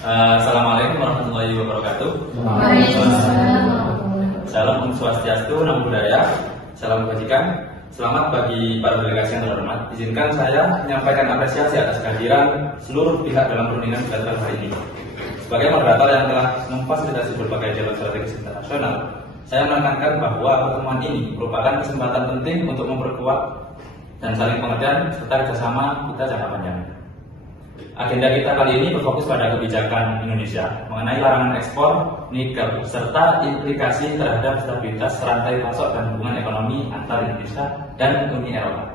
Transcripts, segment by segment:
Assalamualaikum warahmatullahi wabarakatuh. Waalaikumsalam. Salam Om Swastiastu, Namo Buddhaya, salam kebajikan. Selamat bagi para delegasi yang terhormat. Izinkan saya menyampaikan apresiasi atas kehadiran seluruh pihak dalam perundingan bilateral hari ini. Sebagai moderator yang telah memfasilitasi berbagai dialog strategis internasional, saya menekankan bahwa pertemuan ini merupakan kesempatan penting untuk memperkuat dan saling pengertian serta kerjasama kita jangka panjang. Agenda kita kali ini berfokus pada kebijakan Indonesia mengenai larangan ekspor nikel serta implikasi terhadap stabilitas rantai pasok dan hubungan ekonomi antar Indonesia dan Uni Eropa.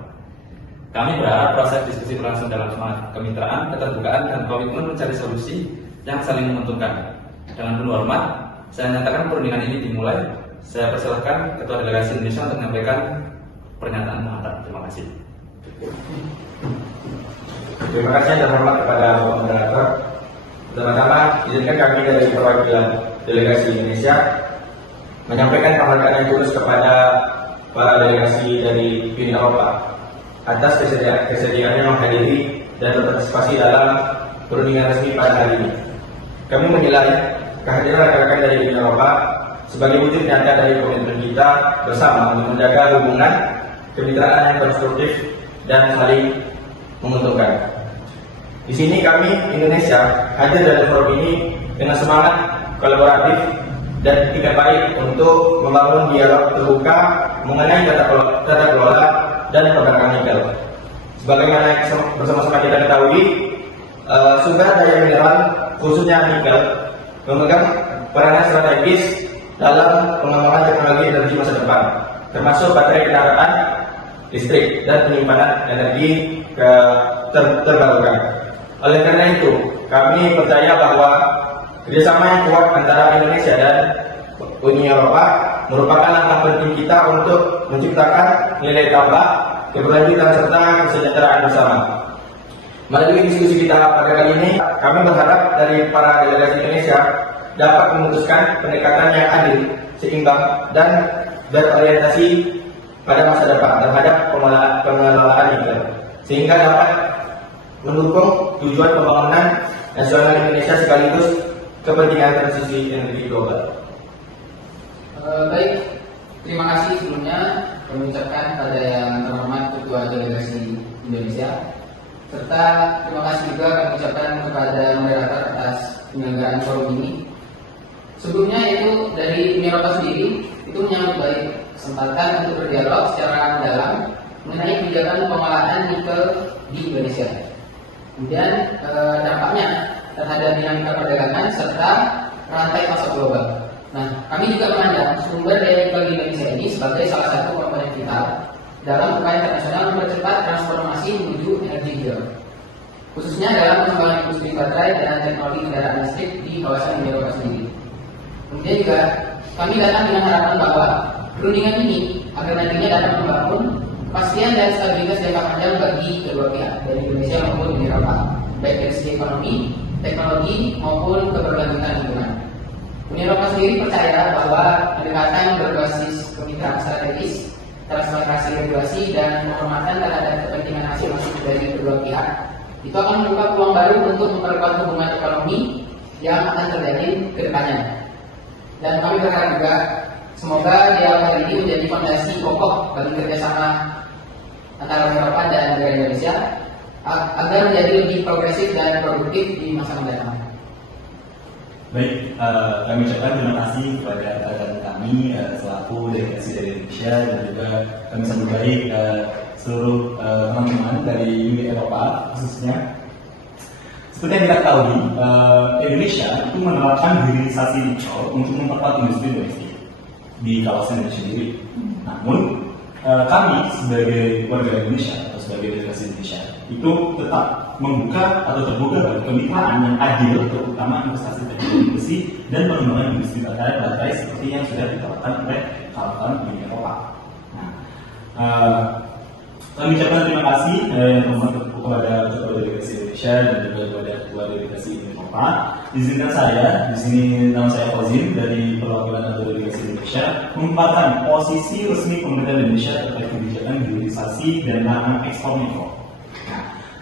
Kami berharap proses diskusi berlangsung dalam semangat kemitraan, keterbukaan, dan komitmen mencari solusi yang saling menguntungkan. Dengan penuh hormat, saya nyatakan perundingan ini dimulai. Saya persilahkan Ketua Delegasi Indonesia untuk menyampaikan pernyataan pengantar. Terima kasih. Terima kasih yang terhormat kepada Bapak Moderator. Pertama-tama, izinkan kami dari perwakilan delegasi Indonesia menyampaikan penghargaan yang tulus kepada para delegasi dari Uni Eropa atas kesediaannya menghadiri dan berpartisipasi dalam perundingan resmi pada hari ini. Kami menilai kehadiran rekan-rekan dari Uni Eropa sebagai wujud nyata dari komitmen kita bersama untuk menjaga hubungan kemitraan yang konstruktif dan saling menguntungkan. Di sini kami Indonesia hadir dalam forum ini dengan semangat kolaboratif dan etikat baik untuk membangun dialog terbuka mengenai tata kelola dan perdagangan nikel. Sebagaimana bersama-sama kita ketahui, sumber daya mineral khususnya nikel memegang peranan strategis dalam pengembangan teknologi energi masa depan, termasuk baterai kendaraan listrik dan penyimpanan energi terbarukan. Oleh karena itu, kami percaya bahwa kerjasama yang kuat antara Indonesia dan Uni Eropa merupakan langkah penting kita untuk menciptakan nilai tambah, keberlanjutan serta kesejahteraan bersama. Melalui diskusi kita pada kali ini, kami berharap dari para delegasi Indonesia dapat memutuskan pendekatan yang adil, seimbang, dan berorientasi pada masa depan terhadap pengelolaan nikel, sehingga dapat mendukung tujuan pembangunan nasional Indonesia sekaligus kepentingan transisi energi global. Baik, terima kasih sebelumnya kami ucapkan pada yang terhormat Ketua Delegasi Indonesia, serta terima kasih juga kami ucapkan kepada moderator atas penyelenggaraan forum ini. Sebelumnya itu dari Uni Eropa sendiri itu menyambut baik kesempatan untuk berdialog secara mendalam mengenai kebijakan pengolahan nikel di Indonesia. Kemudian dampaknya terhadap dinamika perdagangan serta rantai pasok global. Nah, kami juga memandang sumber daya nikel di Indonesia ini sebagai salah satu komponen vital dalam upaya internasional mempercepat transformasi menuju energi hijau, khususnya dalam pengembangan industri baterai dan teknologi kendaraan listrik di kawasan Uni Eropa sendiri. Kemudian juga kami datang dengan harapan bahwa perundingan ini agar nantinya dapat membangun kepastian dan stabilitas jangka panjang bagi kedua pihak, dari Indonesia maupun Uni Eropa, baik dari segi ekonomi, teknologi maupun keberlanjutan lingkungan. Uni Eropa sendiri percaya bahwa pendekatan berbasis kemitraan strategis, transparansi regulasi, dan penghormatan terhadap kepentingan masing-masing dari kedua pihak itu akan membuka peluang baru untuk memperkuat hubungan ekonomi yang akan terjadi ke depannya. Dan kami berharap juga semoga dialog hari ini menjadi fondasi kokoh bagi kerjasama antara Eropa dan negara Indonesia agar menjadi lebih progresif dan produktif di masa mendatang. Baik, kami ucapkan terima kasih kepada rekan kami selaku delegasi dari Indonesia, dan juga kami sambut baik seluruh teman-teman dari Uni Eropa khususnya. Seperti yang kita ketahui, Indonesia itu menerapkan hilirisasi nikel untuk memperkuat industri domestik di kawasan Indonesia sendiri. Namun kami sebagai warga Indonesia atau sebagai delegasi Indonesia itu tetap membuka atau terbuka bagi kemitraan yang adil, terutama investasi teknologi besi dan pengembangan industri baterai seperti yang sudah ditawarkan oleh kawan-kawan Uni Eropa. Kami ucapkan terima kasih kepada Ketua Delegasi Indonesia dan juga kepada Ketua Delegasi Eropa. Izinkan saya, di sini nama saya Fauzin dari perwakilan Ketua Delegasi Indonesia, memaparkan posisi resmi pemerintah Indonesia terkait kebijakan hilirisasi dan larangan ekspor nikel.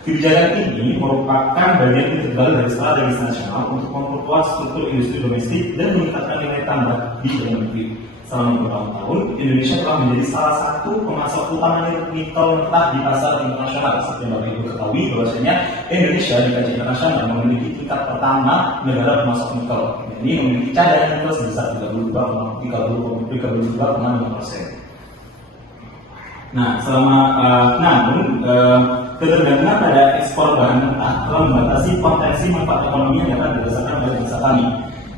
Kebijakan ini merupakan bagian integral dari strategi nasional untuk memperkuat struktur industri domestik dan meningkatkan nilai tambah di dalam negeri. Selama bertahun-tahun, Indonesia telah menjadi salah satu pemasok utama nikel mentah di pasar internasional. Seperti yang Bapak Ibu ketahui, bahwasanya Indonesia di kajian internasional memiliki tingkat pertama negara pemasok nikel. Ini memiliki cadangan nikel sebesar 32,6%. Nah, ketergantungan pada ekspor bahan mentah telah membatasi potensi manfaat ekonomi yang dapat dirasakan oleh bangsa kami.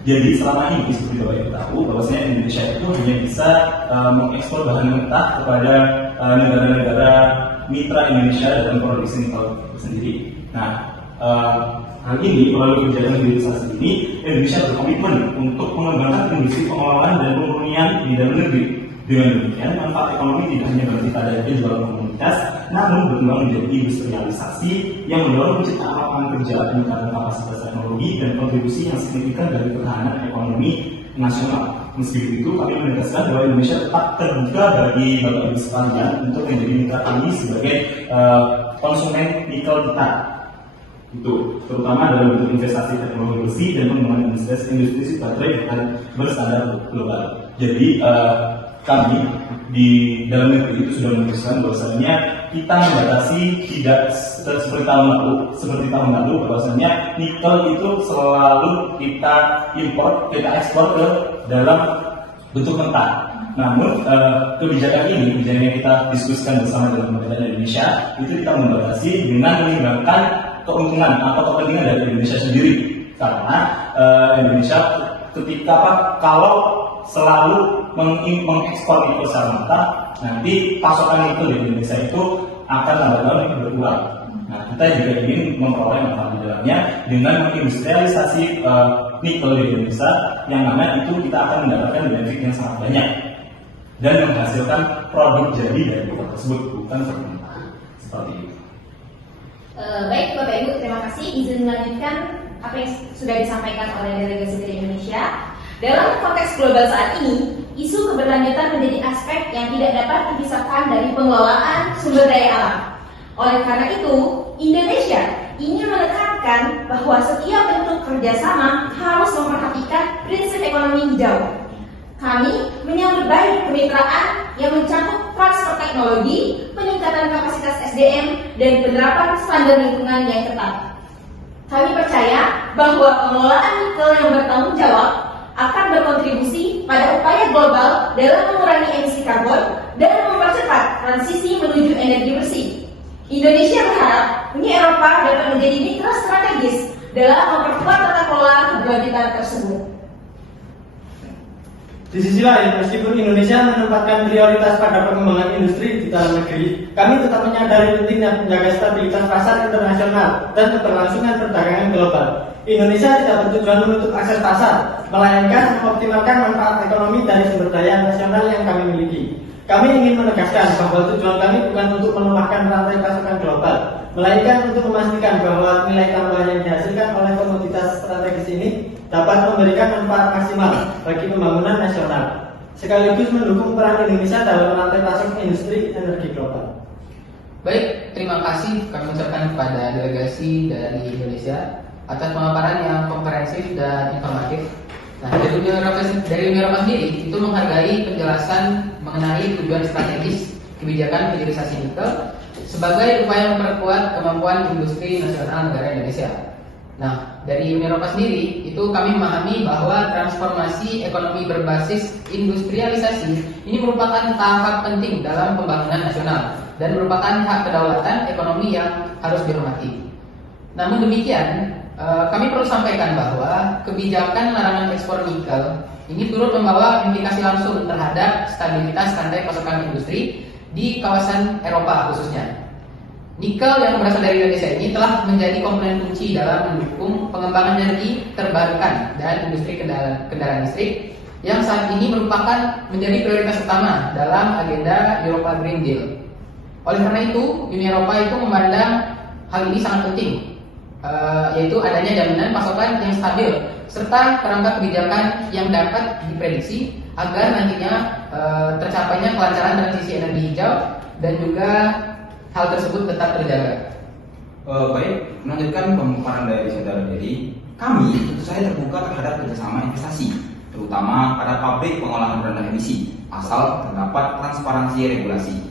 Jadi selama ini seperti Bapak Ibu tahu bahwasanya Indonesia itu hanya bisa mengekspor bahan mentah kepada negara-negara mitra Indonesia dalam produksi nikel itu sendiri. Nah, hal ini melalui kebijakan hilirisasi ini Indonesia berkomitmen untuk mengembangkan industri pengolahan dan pemurnian di dalam negeri. Dengan demikian, manfaat ekonomi tidak hanya berarti pada individual komunitas, namun berkembang menjadi industrialisasi yang mendorong penciptaan lapangan kerja, peningkatan kapasitas teknologi, dan kontribusi yang signifikan dari ketahanan ekonomi nasional. Meski begitu, kami menegaskan bahwa Indonesia tetap terbuka bagi Bapak Ibu sekalian untuk menjadi mitra kami sebagai konsumen nikel kita. Itu terutama dalam bentuk investasi teknologi bersih dan pengembangan industri baterai berstandar global. Jadi kami di dalam negeri itu sudah memutuskan bahwasanya kita membatasi tidak seperti tahun lalu bahwasanya nikel itu selalu kita ekspor ke dalam bentuk mentah. Namun kebijakan yang kita diskusikan bersama dengan pemerintah Indonesia itu kita membatasi dengan meninggalkan keuntungan atau kepentingan dari Indonesia sendiri, karena Indonesia kalau selalu mengekspor nikel secara mentah, nanti pasokan nikel di Indonesia itu akan lambat-lambat berkurang. Nah, kita juga ingin memperoleh manfaat di dalamnya dengan mengindustrialisasi nikel di Indonesia, yang mana itu kita akan mendapatkan benefit yang sangat banyak dan menghasilkan produk jadi dari nikel tersebut, bukan mentah. Seperti itu. Baik Bapak Ibu, terima kasih. Izin melanjutkan apa yang sudah disampaikan oleh delegasi dari Indonesia. Dalam konteks global saat ini, isu keberlanjutan menjadi aspek yang tidak dapat dipisahkan dari pengelolaan sumber daya alam. Oleh karena itu, Indonesia ingin menekankan bahwa setiap bentuk kerjasama harus memperhatikan prinsip ekonomi hijau. Kami menyambut baik kemitraan yang mencakup transfer teknologi, peningkatan kapasitas SDM, dan penerapan standar lingkungan yang ketat. Kami percaya bahwa pengelolaan nikel yang bertanggung jawab akan berkontribusi pada upaya global dalam mengurangi emisi karbon dan mempercepat transisi menuju energi bersih. Indonesia berharap Uni Eropa dapat menjadi mitra strategis dalam memperkuat tata kelola keberlanjutan tersebut. Di sisi lain, meskipun Indonesia menempatkan prioritas pada pengembangan industri di dalam negeri, kami tetap menyadari pentingnya menjaga stabilitas pasar internasional dan keberlangsungan perdagangan global. Indonesia tidak bertujuan menutup akses pasar, melainkan mengoptimalkan manfaat ekonomi dari sumber daya nasional yang kami miliki. Kami ingin menegaskan bahwa tujuan kami bukan untuk melemahkan rantai pasokan global, melainkan untuk memastikan bahwa nilai tambah yang dihasilkan oleh komoditas strategis ini dapat memberikan manfaat maksimal bagi pembangunan nasional, sekaligus mendukung peran Indonesia dalam rantai pasok industri energi global. Baik, terima kasih kami ucapkan kepada delegasi dari Indonesia atas pemaparan yang komprehensif dan informatif. Nah, dari Uni Eropa sendiri itu menghargai penjelasan mengenai tujuan strategis kebijakan hilirisasi nikel sebagai upaya memperkuat kemampuan industri nasional negara Indonesia. Nah, dari Uni Eropa sendiri itu kami memahami bahwa transformasi ekonomi berbasis industrialisasi ini merupakan tahap penting dalam pembangunan nasional dan merupakan hak kedaulatan ekonomi yang harus dihormati. Namun demikian, kami perlu sampaikan bahwa kebijakan larangan ekspor nikel ini turut membawa implikasi langsung terhadap stabilitas rantai pasokan industri di kawasan Eropa khususnya. Nikel yang berasal dari Indonesia ini telah menjadi komponen kunci dalam mendukung pengembangan energi terbarukan dan industri kendaraan listrik yang saat ini merupakan menjadi prioritas utama dalam agenda Europa Green Deal. Oleh karena itu, Uni Eropa itu memandang hal ini sangat penting, yaitu adanya jaminan pasokan yang stabil serta kerangka kebijakan yang dapat diprediksi agar nantinya tercapainya kelancaran transisi energi hijau dan juga hal tersebut tetap terjaga. Baik, melanjutkan pemaparan dari saudara Dedi, kami tentu saja terbuka terhadap kerjasama investasi, terutama pada pabrik pengolahan rendah emisi, asal terdapat transparansi regulasi.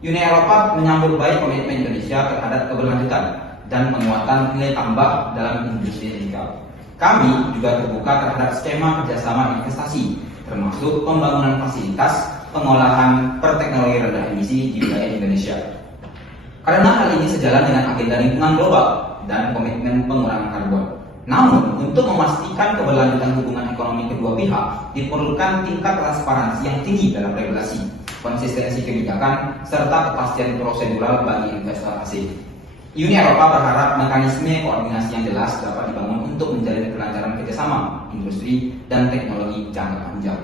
Uni Eropa menyambut baik komitmen Indonesia terhadap keberlanjutan dan penguatan nilai tambah dalam industri digital. Kami juga terbuka terhadap skema kerjasama investasi, termasuk pembangunan fasilitas pengolahan perteknologi rendah emisi di wilayah Indonesia. Karena hal ini sejalan dengan agenda lingkungan global dan komitmen pengurangan karbon. Namun, untuk memastikan keberlanjutan hubungan ekonomi kedua pihak, diperlukan tingkat transparansi yang tinggi dalam regulasi, konsistensi kebijakan, serta kepastian prosedural bagi investor asing. Uni Eropa berharap mekanisme koordinasi yang jelas dapat dibangun untuk menjalin kelancaran kerjasama, industri, dan teknologi jangka panjang.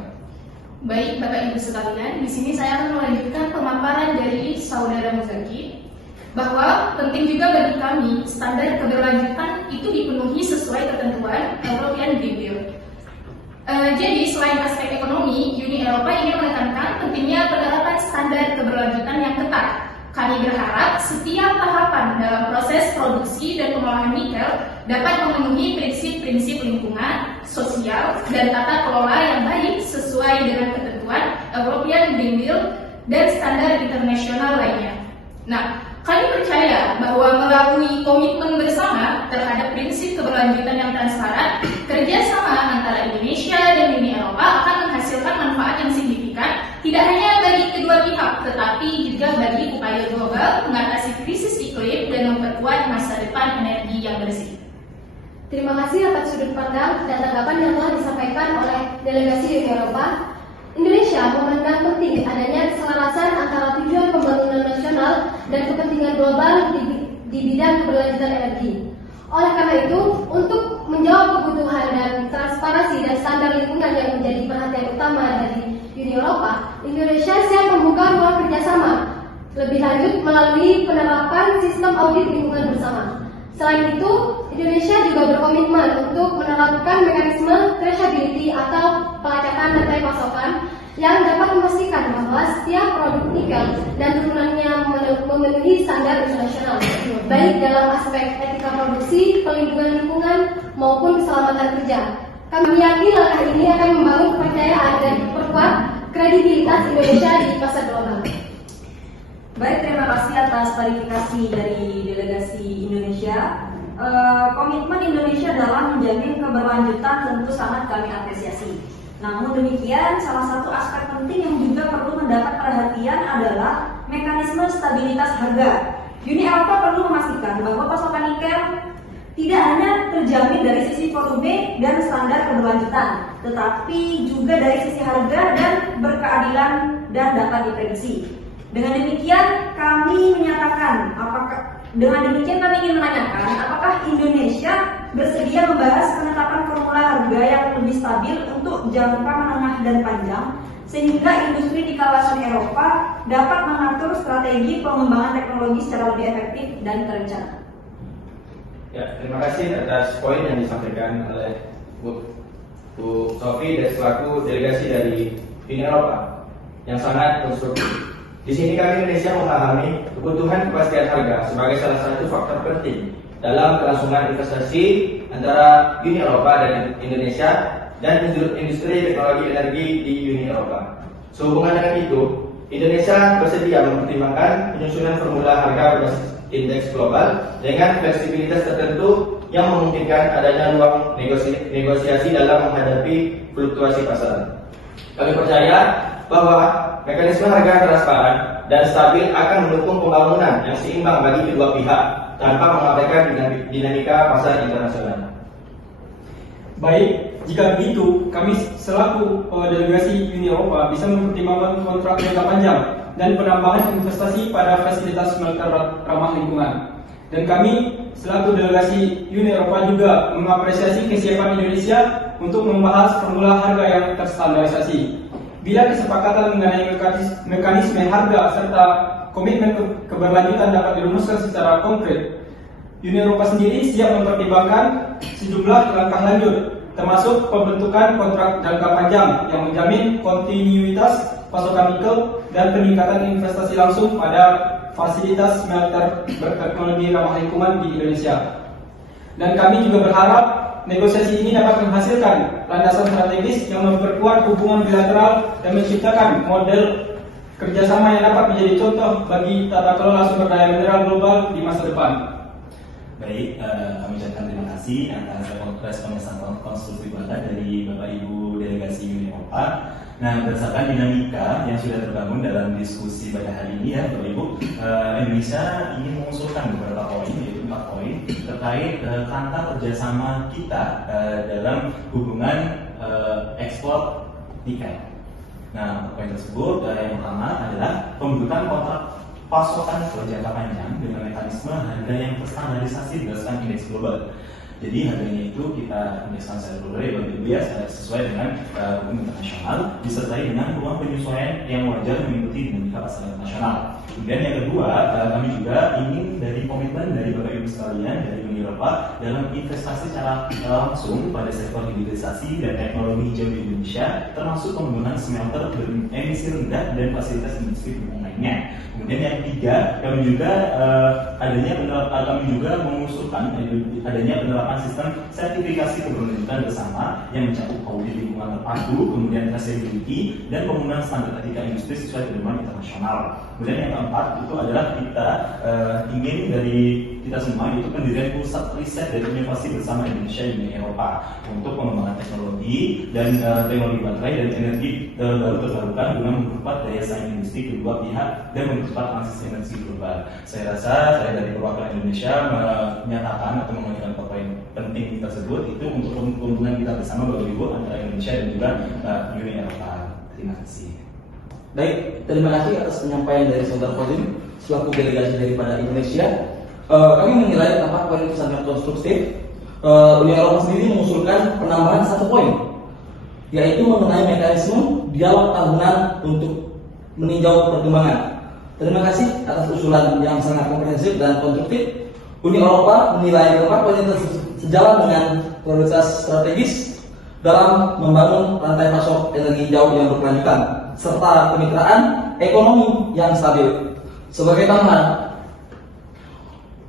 Baik, Bapak Ibu sekalian, di sini saya akan melanjutkan pemaparan dari Saudara Muzaki bahwa penting juga bagi kami standar keberlanjutan itu dipenuhi sesuai ketentuan European Green Deal. Jadi selain aspek ekonomi, Uni Eropa ingin menekankan pentingnya penerapan standar keberlanjutan yang ketat. Kami berharap setiap tahapan dalam proses produksi dan pengolahan nikel dapat memenuhi prinsip-prinsip lingkungan, sosial, dan tata kelola yang baik sesuai dengan ketentuan European Green Deal dan standar internasional lainnya. Nah, kami percaya bahwa melalui komitmen bersama terhadap prinsip keberlanjutan yang transparan, kerjasama antara Indonesia dan Uni Eropa akan menghasilkan manfaat yang signifikan, tidak hanya bagi kedua pihak, tetapi juga bagi upaya global mengatasi krisis iklim dan memperkuat masa depan energi yang bersih. Terima kasih atas sudut pandang dan tanggapan yang telah disampaikan oleh delegasi Uni Eropa. Indonesia memandang penting adanya keselarasan antara tujuan pembangunan nasional dan kepentingan global di bidang keberlanjutan energi. Oleh karena itu, untuk menjawab kebutuhan dan transparansi dan standar lingkungan yang menjadi perhatian utama dari Uni Eropa, Indonesia siap membuka ruang kerjasama lebih lanjut melalui penerapan sistem audit lingkungan bersama. Selain itu, Indonesia juga berkomitmen untuk menerapkan mekanisme traceability atau pelacakan rantai pasokan yang dapat memastikan bahwa setiap produk nikel dan turunannya memenuhi standar internasional, baik dalam aspek etika produksi, pelindungan lingkungan, maupun keselamatan kerja. Kami yakin langkah ini akan membangun kepercayaan dan memperkuat kredibilitas Indonesia di pasar global. Baik, terima kasih atas klarifikasi dari delegasi Indonesia. Komitmen Indonesia dalam menjamin keberlanjutan tentu sangat kami apresiasi. Namun demikian, salah satu aspek penting yang juga perlu mendapat perhatian adalah mekanisme stabilitas harga. Uni Eropa perlu memastikan bahwa pasokan nikel tidak hanya terjamin dari sisi volume dan standar keberlanjutan, tetapi juga dari sisi harga dan berkeadilan dan dapat diprediksi. Dengan demikian kami ingin menanyakan apakah Indonesia bersedia membahas penetapan formula harga yang lebih stabil untuk jangka menengah dan panjang sehingga industri di kawasan Eropa dapat mengatur strategi pengembangan teknologi secara lebih efektif dan terencana. Ya, terima kasih atas poin yang disampaikan oleh Bu Sofi dan selaku delegasi dari Uni Eropa yang sangat konstruktif. Di sini kami Indonesia memahami kebutuhan kepastian harga sebagai salah satu faktor penting dalam kelangsungan investasi antara Uni Eropa dan Indonesia dan industri teknologi energi di Uni Eropa. Sehubungan dengan itu, Indonesia bersedia mempertimbangkan penyusunan formula harga berbasis indeks global dengan fleksibilitas tertentu yang memungkinkan adanya ruang negosiasi dalam menghadapi fluktuasi pasar. Kami percaya bahwa mekanisme harga transparan dan stabil akan mendukung pembangunan yang seimbang bagi kedua pihak tanpa mengabaikan dinamika pasar internasional. Baik, jika begitu, kami selaku delegasi Uni Eropa bisa mempertimbangkan kontrak jangka panjang dan penambahan investasi pada fasilitas smelter ramah lingkungan. Dan kami selaku delegasi Uni Eropa juga mengapresiasi kesiapan Indonesia untuk membahas formula harga yang terstandarisasi. Bila kesepakatan mengenai mekanisme harga serta komitmen keberlanjutan dapat dirumuskan secara konkret, Uni Eropa sendiri siap mempertimbangkan sejumlah langkah lanjut termasuk pembentukan kontrak jangka panjang yang menjamin kontinuitas pasokan nikel dan peningkatan investasi langsung pada fasilitas smelter berteknologi ramah lingkungan di Indonesia. Dan kami juga berharap negosiasi ini dapat menghasilkan landasan strategis yang memperkuat hubungan bilateral dan menciptakan model kerjasama yang dapat menjadi contoh bagi tata kelola sumber daya mineral global di masa depan. Baik, kami ucapkan terima kasih atas responsan konstruktif dari Bapak Ibu Delegasi Uni Eropa. Nah, berdasarkan dinamika yang sudah terbangun dalam diskusi pada hari ini ya Bapak Ibu, Indonesia ingin mengusulkan beberapa poin, yaitu 4 poin terkait kerangka kerjasama kita dalam hubungan ekspor nikel. Nah, poin tersebut yang pertama adalah pembentukan kontrak pasokan nikel jangka panjang dengan mekanisme harga yang terstandarisasi berdasarkan indeks global. Jadi harganya itu kita indekskan secara global ya sesuai dengan hukum internasional, disertai dengan ruang penyesuaian yang wajar mengikuti dinamika pasar internasional. Kemudian yang kedua, kami juga ingin dari komitmen dari Bapak Ibu sekalian dari Uni Eropa dalam investasi secara langsung pada sektor hilirisasi dan teknologi hijau di Indonesia, termasuk pembangunan smelter beremisi rendah dan fasilitas industri lainnya. Kemudian yang ketiga, kami juga mengusulkan adanya penerapan sistem sertifikasi keberlanjutan bersama yang mencakup audit lingkungan terpadu, kemudian traceability dan penggunaan standar etika industri sesuai pedoman internasional. Kemudian yang keempat itu adalah kita ingin dari kita semua itu pendirian pusat riset dan inovasi bersama Indonesia dan Uni Eropa untuk pengembangan teknologi dan teknologi baterai dan energi baru terbarukan dengan memperkuat daya saing industri kedua pihak dan mempercepat transisi energi global. Saya rasa saya dari perwakilan Indonesia menyatakan atau mengajukan poin penting tersebut itu untuk hubungan kita bersama Bapak Ibu antara Indonesia dan juga Uni Eropa. Terima kasih. Baik, terima kasih atas penyampaian dari Saudara Fadil selaku delegasi daripada Indonesia. Kami menilai poin itu sangat konstruktif. Uni Eropa sendiri mengusulkan penambahan 1 poin, yaitu mengenai mekanisme dialog tahunan untuk meninjau perkembangan. Terima kasih atas usulan yang sangat komprehensif dan konstruktif. Uni Eropa menilai keempat poin itu sejalan dengan prioritas strategis dalam membangun rantai pasok energi hijau yang berkelanjutan serta kemitraan ekonomi yang stabil. Sebagai tambahan,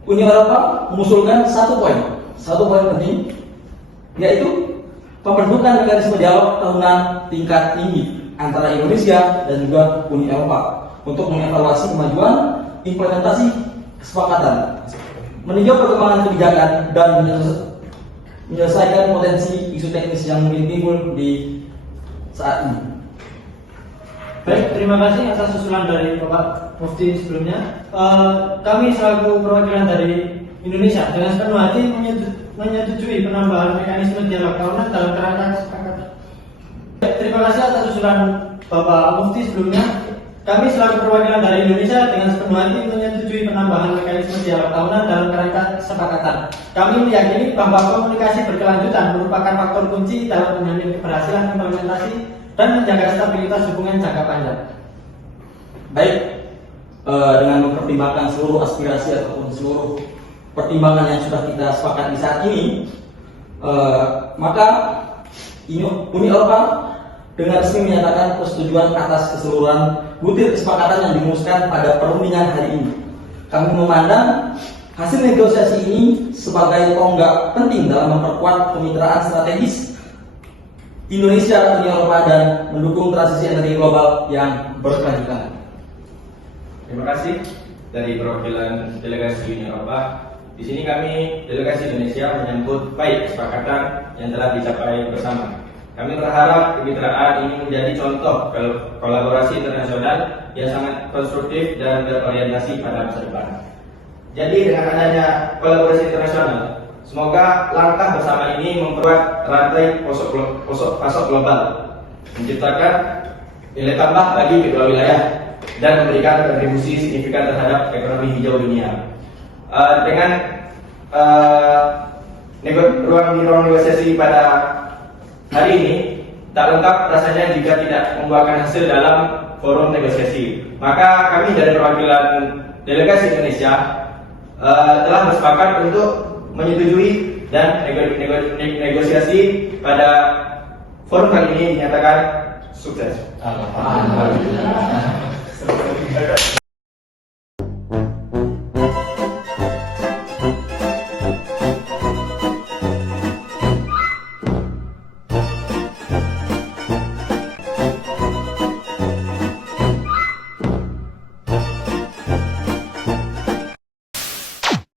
Uni Eropa mengusulkan 1 poin penting, yaitu pembentukan mekanisme dialog tahunan tingkat tinggi antara Indonesia dan juga Uni Eropa untuk mengevaluasi kemajuan implementasi kesepakatan, meninjau perkembangan kebijakan dan menyelesaikan potensi isu teknis yang mungkin timbul di saat ini. Baik, terima kasih atas usulan dari Bapak Mufti sebelumnya. Kami selaku perwakilan dari Indonesia dengan sepenuh hati menyetujui penambahan mekanisme dialog tahunan dalam kerangka kesepakatan. Terima kasih atas usulan Bapak Mufti sebelumnya. Kami selaku perwakilan dari Indonesia dengan sepenuh hati menyetujui penambahan mekanisme dialog tahunan dalam kerangka kesepakatan. Kami meyakini bahwa komunikasi berkelanjutan merupakan faktor kunci dalam menjamin keberhasilan implementasi dan menjaga stabilitas hubungan jangka panjang. Baik, dengan mempertimbangkan seluruh aspirasi ataupun seluruh pertimbangan yang sudah kita sepakati saat ini, maka Uni Eropa dengan resmi menyatakan persetujuan atas keseluruhan butir kesepakatan yang dirumuskan pada perundingan hari ini. Kami memandang hasil negosiasi ini sebagai tonggak penting dalam memperkuat kemitraan strategis Indonesia, Uni Eropa dan mendukung transisi energi global yang berkelanjutan. Terima kasih dari perwakilan delegasi Uni Eropa. Di sini kami delegasi Indonesia menyambut baik kesepakatan yang telah dicapai bersama. Kami berharap kemitraan ini menjadi contoh kolaborasi internasional yang sangat konstruktif dan berorientasi pada masa depan. Jadi dengan adanya kolaborasi internasional, semoga langkah bersama ini memperkuat rantai pasok global, menciptakan nilai tambah bagi kedua wilayah dan memberikan kontribusi signifikan terhadap ekonomi hijau dunia. Dengan ruang negosiasi pada hari ini tak lengkap rasanya jika tidak membuahkan hasil dalam forum negosiasi. Maka kami dari perwakilan delegasi Indonesia telah bersepakat untuk menyetujui dan negosiasi pada forum kali ini dinyatakan sukses. Alhamdulillah.